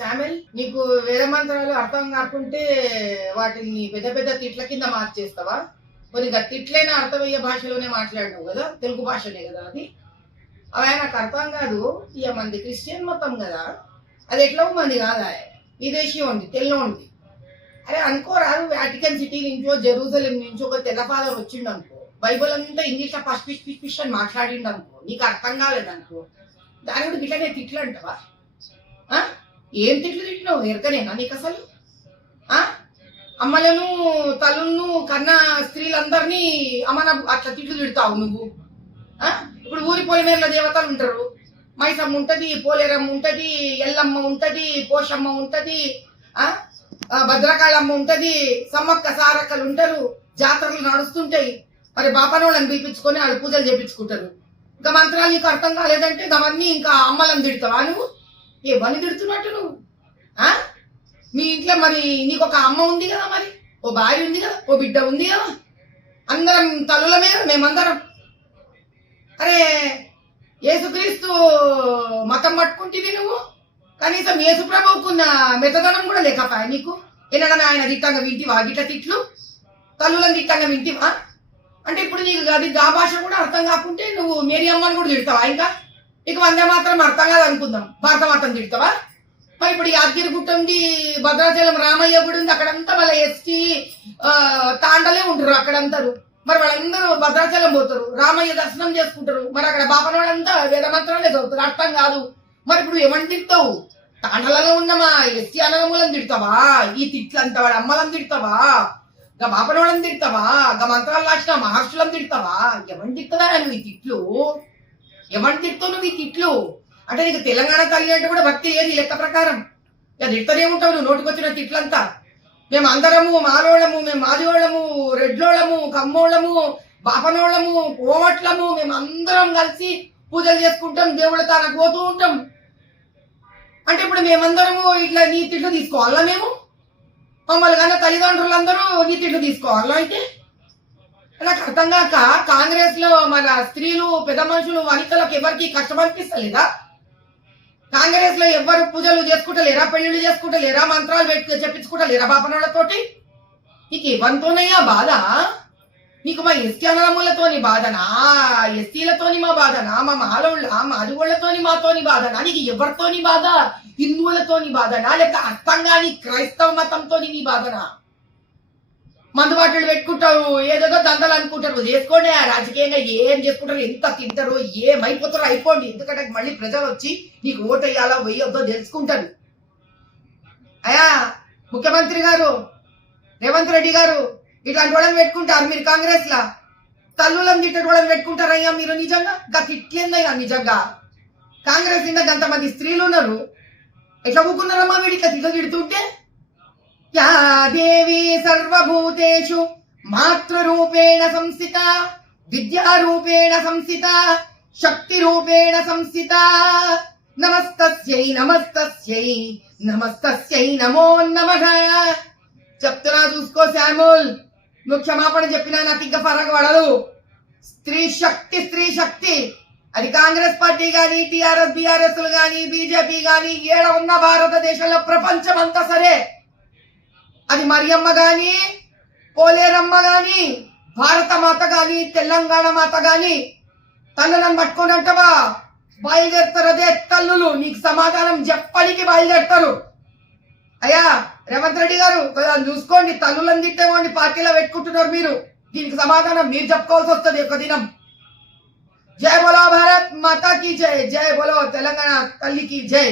Samuel, నీకు వేద మంత్రాలు అర్థం కాకుంటే వాటిని పెద్ద పెద్ద తిట్ల కింద మార్చేస్తావా? కొద్దిగా తిట్లైనా అర్థమయ్యే భాషలోనే మాట్లాడినావు కదా, తెలుగు భాషనే కదా అది. అవి నాకు అర్థం కాదు. ఇక మంది క్రిస్టియన్ మొత్తం కదా, అది ఎట్లా మంది కాదా, విదేశీ ఉంది, తెల్ల ఉంది. అరే అనుకోరాదు, వాటికన్ సిటీ నుంచో జెరూసలేం నుంచో ఒక తెల్ల ఫాదర్ వచ్చిండు అనుకో, బైబుల్ అంతా ఇంగ్లీష్ లో ఫస్ట్ పిష్ పిష్ పిష్ అని మాట్లాడిండు అనుకో, నీకు అర్థం కాలేదనుకో, దాని కూడా ఇట్లానే తిట్లు అంటావా? ఏం తిట్లు తిట్టినావు? ఎరకనేనా నీకు అసలు? అమ్మలను తల్లులను కన్నా స్త్రీలందరినీ అమ్మన అట్లా తిట్లు తిడతావు నువ్వు. ఇప్పుడు ఊరి పొలిమేరల దేవతలు ఉంటారు, మైసమ్మ ఉంటది, పోలేరమ్మ ఉంటది, ఎల్లమ్మ ఉంటది, పోషమ్మ ఉంటది, భద్రకాళమ్మ ఉంటది, సమ్మక్క సారక్కలు ఉంటారు, జాతరలు నడుస్తుంటాయి. మరి బాపనోళ్ళని పిలిపించుకొని వాళ్ళు పూజలు చేపించుకుంటారు. ఇంకా మంత్రాలు నీకు అర్థం కాలేదంటే అవన్నీ ఇంకా అమ్మలను తిడతావా నువ్వు? ఏమని తిడుతున్నట్టు నువ్వు? మీ ఇంట్లో మరి నీకు ఒక అమ్మ ఉంది కదా, మరి ఓ భార్య ఉంది కదా, ఓ బిడ్డ ఉంది కదా, అందరం తల్లుల మీద మేమందరం. అరే యేసుక్రీస్తు మతం పట్టుకుంటుంది నువ్వు, కనీసం యేసు ప్రభువుకున్న మెతదనం కూడా లేకపోయా నీకు? ఎన్నడన్నా ఆయన తిట్టంగా వింటివా? గిట్ల తిట్లు తల్లులను తిట్టంగా వింటివా? అంటే ఇప్పుడు నీకు అది గా భాష కూడా అర్థం కాకుంటే నువ్వు మేరీ అమ్మని కూడా తిడతావా? ఇంకా నీకు వందే మాత్రం అర్థం కాదు అనుకుందాం, భారత మాత్రం తిడతావా? మరి ఇప్పుడు యాదగిరి గుట్ట ఉంది, భద్రాచలం రామయ్య గుడి ఉంది, అక్కడంతా వాళ్ళ ఎస్టీ తాండలే ఉంటారు అక్కడంతారు. మరి వాళ్ళందరూ భద్రాచలం పోతారు, రామయ్య దర్శనం చేసుకుంటారు. మరి అక్కడ బాపనోళ్ళంతా వేద మంత్రాలే చదువుతారు, అర్థం కాదు. మరి ఇప్పుడు ఏమని తిడతావు? తాండలలో ఉన్నమా ఎస్టీ అన్నదమ్ములను తిడతావా? ఈ తిట్లంతా వాడు అమ్మలను తిడతావా? గా బాపనోళ్ళని తిడతావా? గా మంత్రాలు రాసిన మహర్షులను తిడతావా? ఎవరిని తిడతావా నువ్వు ఈ తిట్లు? ఎవరిని తిడతావు నువ్వు ఈ తిట్లు? అంటే నీకు తెలంగాణ తల్లి అంటే కూడా భక్తి లేదు లెక్క ప్రకారం. అది తిడతనే ఉంటావు నువ్వు నోటికొచ్చిన తిట్లంతా. మేము అందరము మాలోళ్ళము, మేము మాదివాళ్ళము, రెడ్లోళ్ళము, కమ్మోళ్ళము, బాపనోళ్ళము, కోమట్లము, మేము అందరం కలిసి పూజలు చేసుకుంటాం, దేవుళ్ళ తానకు పోతూ ఉంటాం. అంటే ఇప్పుడు మేమందరము ఇట్లా నీ తిట్లు తీసుకోవాలా? మేము మమ్మల్ని కన్నా తల్లిదండ్రులందరూ నీ తిట్లు తీసుకోవాలా? అయితే నాకు అర్థం కాక కాంగ్రెస్ లో మన స్త్రీలు, పెద్ద మనుషులు, వనితలకు ఎవరికి కష్టం అనిపిస్తలేదా? కాంగ్రెస్ లో ఎవరు పూజలు చేసుకుంటలేరా, పెళ్లిళ్ళు చేసుకుంటలేరా, మంత్రాలు చెప్పించుకుంటలేరా బాపనోళ్లతోటి? నీకు ఎవరితోనయ్యా బాధ? నీకు మా ఎస్టీ అన్నదమ్ములతోని బాధనా, ఎస్సీలతోని మా బాధనా, మా మాలోళ్ళ మాదిగోళ్లతోని మాతోని బాధనా? నీకు ఎవరితోని బాధ? హిందువులతోని బాధనా, లేక అర్థం కాని క్రైస్తవ మతంతో నీ బాధనా? మందుబాటులు పెట్టుకుంటారు, ఏదేదో దందలు అనుకుంటారు. చేసుకోండి, రాజకీయంగా ఏం చేసుకుంటారు, ఎంత తింటారు, ఏమైపోతారో అయిపోండి. ఎందుకంటే మళ్ళీ ప్రజలు వచ్చి నీకు ఓటు వేయాలో వేయొద్దో తెలుసుకుంటారు. అయ్యా ముఖ్యమంత్రి గారు రేవంత్ రెడ్డి గారు, ఇట్లాంటి వాళ్ళని పెట్టుకుంటారు మీరు కాంగ్రెస్ లా? తల్లులను తిట్టే వాళ్ళని పెట్టుకుంటారయ్యా మీరు? నిజంగా గా తిట్లేందయ్యా నిజంగా? కాంగ్రెస్ నిండా గంతమంది స్త్రీలు ఉన్నారు, ఎట్లా ఊకున్నారమ్మా వీడి ఇట్లా తిట్ల తిడుతుంటే? యా దేవి సర్వభూతేషు మాతృరూపేణ సంస్థిత, విద్యారూపేణ సంస్థిత, శక్తి రూపేణ సంస్థిత. నమస్తస్యై నమస్తస్యై నమస్తస్యై నమో నమః. చెప్తున్నా చూసుకో శామ్యూల్, నువ్వు క్షమాపణ చెప్పినా నాకు ఇంకా ఫరక పడదు. స్త్రీ శక్తి, స్త్రీ శక్తి. అది కాంగ్రెస్ పార్టీ గాని, టిఆర్ఎస్ బిఆర్ఎస్ గాని, బీజేపీ గాని, ఏడ ఉన్న భారతదేశంలో ప్రపంచం అంతా సరే, అది మరియమ్మ గాని, పోలేరమ్మ గాని, భారత మాత గాని, తెలంగాణ మాత గాని, తల్లులను పట్టుకొని అంటవా బయలుదేరుతారు. అదే తల్లులు నీకు సమాధానం చెప్పడానికి బయలుదేరుతారు. అయ్యా రేవంత్ రెడ్డి గారు చూసుకోండి, తల్లులను తిట్టేవాడిని పార్టీలో పెట్టుకుంటున్నారు మీరు. దీనికి సమాధానం మీరు చెప్పుకోవాల్సి వస్తుంది ఒక దినం. జై బోలో భారత్ మాతా కీ జై, జై బోలో తెలంగాణ తల్లికి జై.